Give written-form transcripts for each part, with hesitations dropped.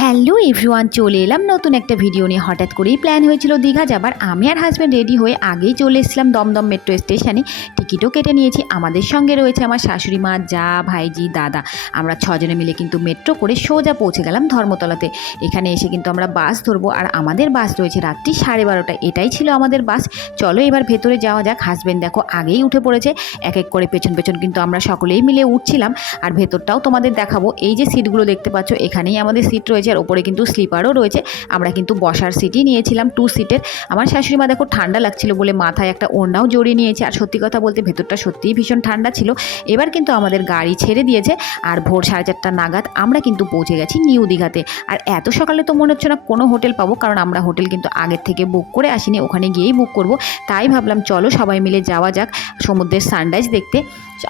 Hello everyone, চলে এলাম নতুন একটা ভিডিও নিয়ে। হঠাৎ করেই প্ল্যান হয়েছিল দীঘা যাবার। আমি আর হাজব্যান্ড রেডি হয়ে আগেই চলে এসেছিলাম দমদম মেট্রো স্টেশনে। টিকিটও কেটে নিয়েছি। আমাদের সঙ্গে রয়েছে আমার শাশুড়ি মা, যা, ভাইজি, দাদা। আমরা ছজনে মিলে কিন্তু মেট্রো করে সোজা পৌঁছে গেলাম ধর্মতলাতে। এখানে এসে কিন্তু আমরা বাস ধরবো, আর আমাদের বাস রয়েছে রাত্রি 12:30। এটাই ছিল আমাদের বাস। চলো এবার ভেতরে যাওয়া যাক। হাজব্যান্ড দেখো আগেই উঠে পড়েছে। এক এক করে পেছন পেছন কিন্তু আমরা সকলেই মিলে উঠছিলাম। আর ভেতরটাও তোমাদের দেখাবো। এই যে সিটগুলো দেখতে পাচ্ছ, এখানেই আমাদের সিট রয়েছে, আর ওপরে কিন্তু স্লিপারও রয়েছে। আমরা কিন্তু বসার সিটই নিয়েছিলাম 2 সিটের। আমার শাশুড়ি মা দেখো ঠান্ডা লাগছিল বলে মাথায় একটা ওড়নাও জড়িয়ে নিয়েছে। আর সত্যি কথা বলতে ভেতরটা সত্যিই ভীষণ ঠান্ডা ছিল। এবার কিন্তু আমাদের গাড়ি ছেড়ে দিয়েছে, আর ভোর 4:30 নাগাদ আমরা কিন্তু পৌঁছে গেছি নিউ দীঘাতে। আর এত সকালে তো মনে হচ্ছে না কোনো হোটেল পাবো, কারণ আমরা হোটেল কিন্তু আগের থেকে বুক করে আসিনি, ওখানে গিয়েই বুক করব। তাই ভাবলাম চলো সবাই মিলে যাওয়া যাক সমুদ্রের সানরাইজ দেখতে।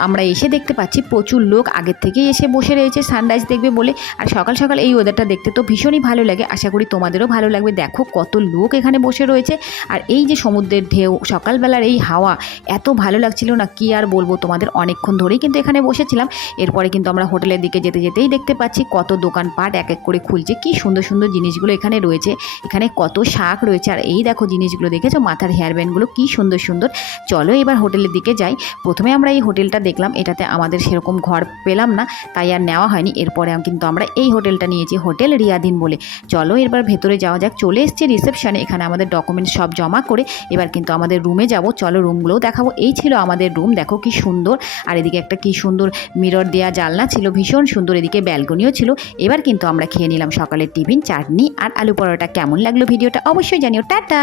আমরা এসে দেখতে পাচ্ছি প্রচুর লোক আগের থেকেই এসে বসে রয়েছে সানরাইজ দেখবে বলে। আর সকাল সকাল এই ওয়েদারটা দেখতে তো ভীষণই ভালো লাগে। আশা করি তোমাদেরও ভালো লাগবে। দেখো কত লোক এখানে বসে রয়েছে, আর এই যে সমুদ্রের ঢেউ, সকালবেলার এই হাওয়া এত ভালো লাগছিল না, কি আর বলবো তোমাদের। অনেকক্ষণ ধরেই কিন্তু এখানে বসেছিলাম। এরপরে কিন্তু আমরা হোটেলের দিকে যেতে যেতেই দেখতে পাচ্ছি কত দোকানপাট এক এক করে খুলছে। কি সুন্দর সুন্দর জিনিসগুলো এখানে রয়েছে। এখানে কত শাক রয়েছে, আর এই দেখো জিনিসগুলো দেখেছো, মাথার হেয়ার ব্যান্ডগুলো কি সুন্দর সুন্দর। চলো এবার হোটেলের দিকে যাই। প্রথমে আমরা এই হোটেলটা দেখলাম, এটাতে আমাদের সেরকম ঘর পেলাম না, তাই আর নেওয়া হয়নি। এরপরে কিন্তু আমরা এই হোটেলটা নিয়েছি, হোটেল রিয়াদিন বলে। চলো এবার ভেতরে যাওয়া যাক। চলে এসেছি রিসেপশনে। এখানে আমাদের ডকুমেন্টস সব জমা করে এবার কিন্তু আমাদের রুমে যাব। চলো রুমগুলোও দেখাবো। এই ছিল আমাদের রুম, দেখো কি সুন্দর। আর এদিকে একটা কি সুন্দর মিরর দেওয়া জানলা ছিল, ভীষণ সুন্দর। এদিকে ব্যালকনিও ছিল। এবার কিন্তু আমরা খেয়ে নিলাম সকালের টিফিন, চাটনি আর আলু পরোটা। কেমন লাগলো ভিডিওটা অবশ্যই জানিও। টাটা।